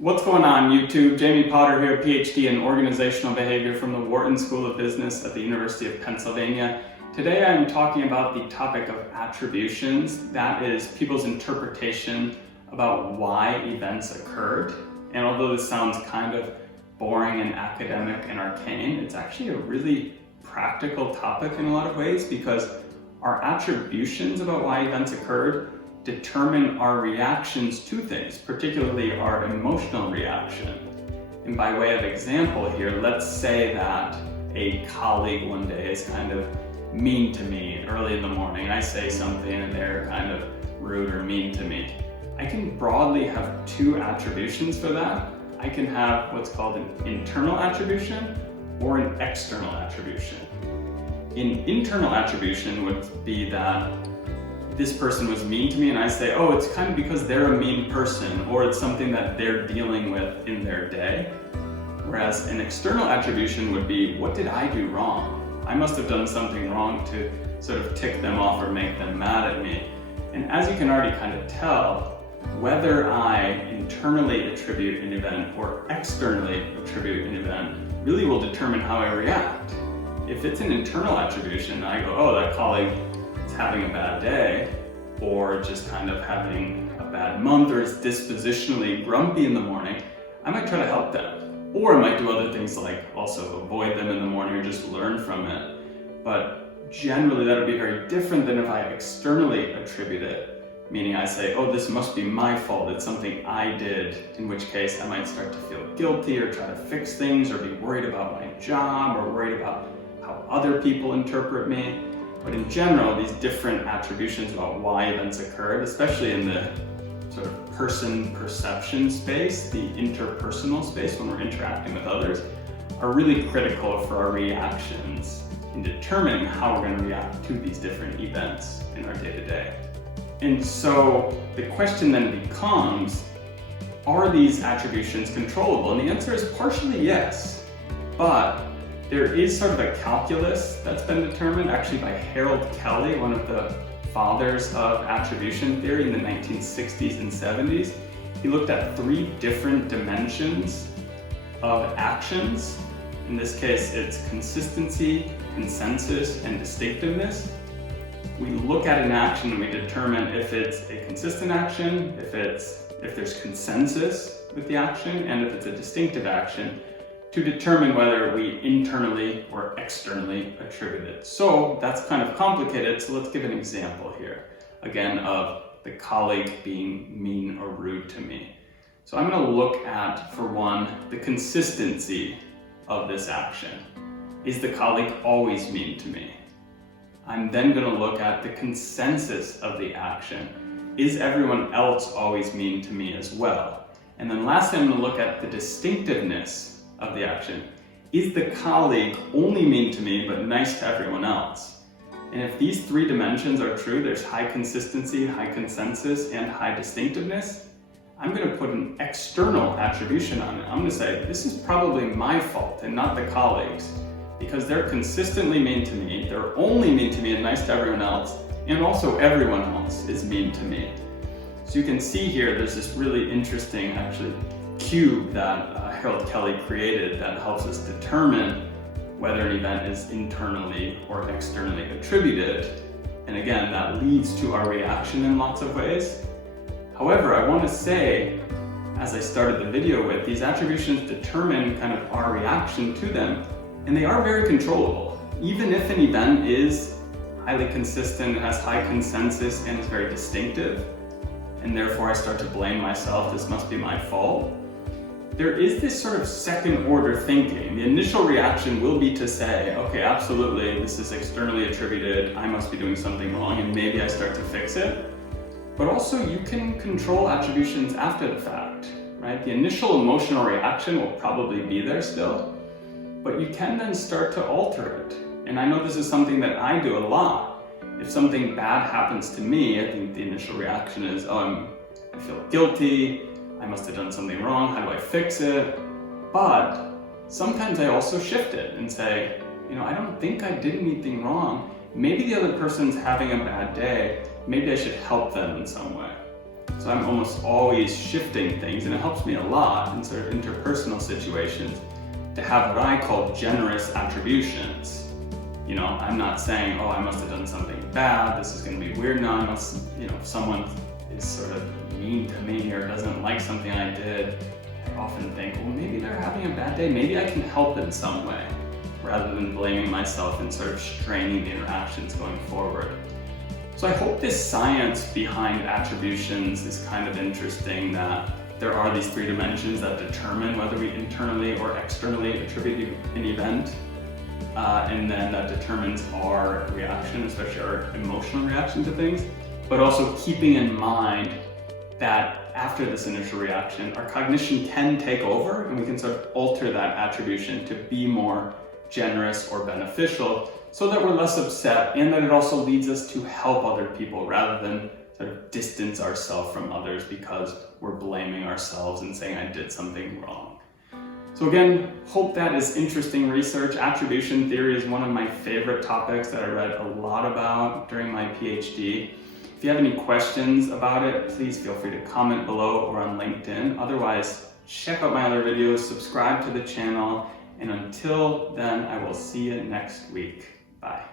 What's going on YouTube? Jamie Potter here, PhD in Organizational Behavior from the Wharton School of Business at the University of Pennsylvania. Today I'm talking about the topic of attributions, that is people's interpretation about why events occurred. And although this sounds kind of boring and academic and arcane, it's actually a really practical topic in a lot of ways because our attributions about why events occurred determine our reactions to things, particularly our emotional reaction. And by way of example here, let's say that a colleague one day is kind of mean to me early in the morning. I say something and they're kind of rude or mean to me. I can broadly have two attributions for that. I can have what's called an internal attribution or an external attribution. An internal attribution would be that this person was mean to me and I say, oh, it's kind of because they're a mean person or it's something that they're dealing with in their day. Whereas an external attribution would be, what did I do wrong? I must have done something wrong to sort of tick them off or make them mad at me. And as you can already kind of tell, whether I internally attribute an event or externally attribute an event really will determine how I react. If it's an internal attribution, I go, oh, that colleague is having a bad day, or just kind of having a bad month, or is dispositionally grumpy in the morning, I might try to help them. Or I might do other things like also avoid them in the morning or just learn from it. But generally that would be very different than if I externally attribute it, meaning I say, oh, this must be my fault, it's something I did, in which case I might start to feel guilty or try to fix things or be worried about my job or worried about how other people interpret me. But in general, these different attributions about why events occurred, especially in the sort of person perception space, the interpersonal space when we're interacting with others, are really critical for our reactions in determining how we're going to react to these different events in our day-to-day. And so the question then becomes, are these attributions controllable? And the answer is partially yes, but there is sort of a calculus that's been determined actually by Harold Kelly, one of the fathers of attribution theory in the 1960s and 70s. He looked at three different dimensions of actions. In this case, it's consistency, consensus, and distinctiveness. We look at an action and we determine if it's a consistent action, if there's consensus with the action, and if it's a distinctive action, to determine whether we internally or externally attribute it. So that's kind of complicated, so let's give an example here, again, of the colleague being mean or rude to me. So I'm going to look at, for one, the consistency of this action. Is the colleague always mean to me? I'm then going to look at the consensus of the action. Is everyone else always mean to me as well? And then lastly, I'm going to look at the distinctiveness of the action. Is the colleague only mean to me but nice to everyone else? And if these three dimensions are true, there's high consistency, high consensus, and high distinctiveness, I'm going to put an external attribution on it. I'm going to say, this is probably my fault and not the colleagues, because they're consistently mean to me, they're only mean to me and nice to everyone else, and also everyone else is mean to me. So you can see here, there's this really interesting, actually, cube that Harold Kelly created that helps us determine whether an event is internally or externally attributed. And again, that leads to our reaction in lots of ways. However, I want to say, as I started the video with, these attributions determine kind of our reaction to them, and they are very controllable. Even if an event is highly consistent, has high consensus, and is very distinctive, and therefore I start to blame myself, this must be my fault, there is this sort of second order thinking. The initial reaction will be to say, okay, absolutely, this is externally attributed, I must be doing something wrong, and maybe I start to fix it. But also you can control attributions after the fact, right? The initial emotional reaction will probably be there still, but you can then start to alter it. And I know this is something that I do a lot. If something bad happens to me, I think the initial reaction is, oh, I feel guilty, I must have done something wrong, how do I fix it? But sometimes I also shift it and say, I don't think I did anything wrong. Maybe the other person's having a bad day, maybe I should help them in some way. So I'm almost always shifting things, and it helps me a lot in sort of interpersonal situations to have what I call generous attributions. You know, I'm not saying, oh, I must have done something bad, this is going to be weird. No, I must, if someone is sort of mean to me or doesn't like something I did, I often think, well, maybe they're having a bad day, maybe I can help in some way, rather than blaming myself and sort of straining the interactions going forward. So I hope this science behind attributions is kind of interesting, that there are these three dimensions that determine whether we internally or externally attribute an event. And then that determines our reaction, especially our emotional reaction to things, but also keeping in mind that after this initial reaction, our cognition can take over and we can sort of alter that attribution to be more generous or beneficial so that we're less upset, and that it also leads us to help other people rather than sort of distance ourselves from others because we're blaming ourselves and saying I did something wrong. So again, hope that is interesting research. Attribution theory is one of my favorite topics that I read a lot about during my PhD. If you have any questions about it, please feel free to comment below or on LinkedIn. Otherwise, check out my other videos, subscribe to the channel, and until then, I will see you next week. Bye.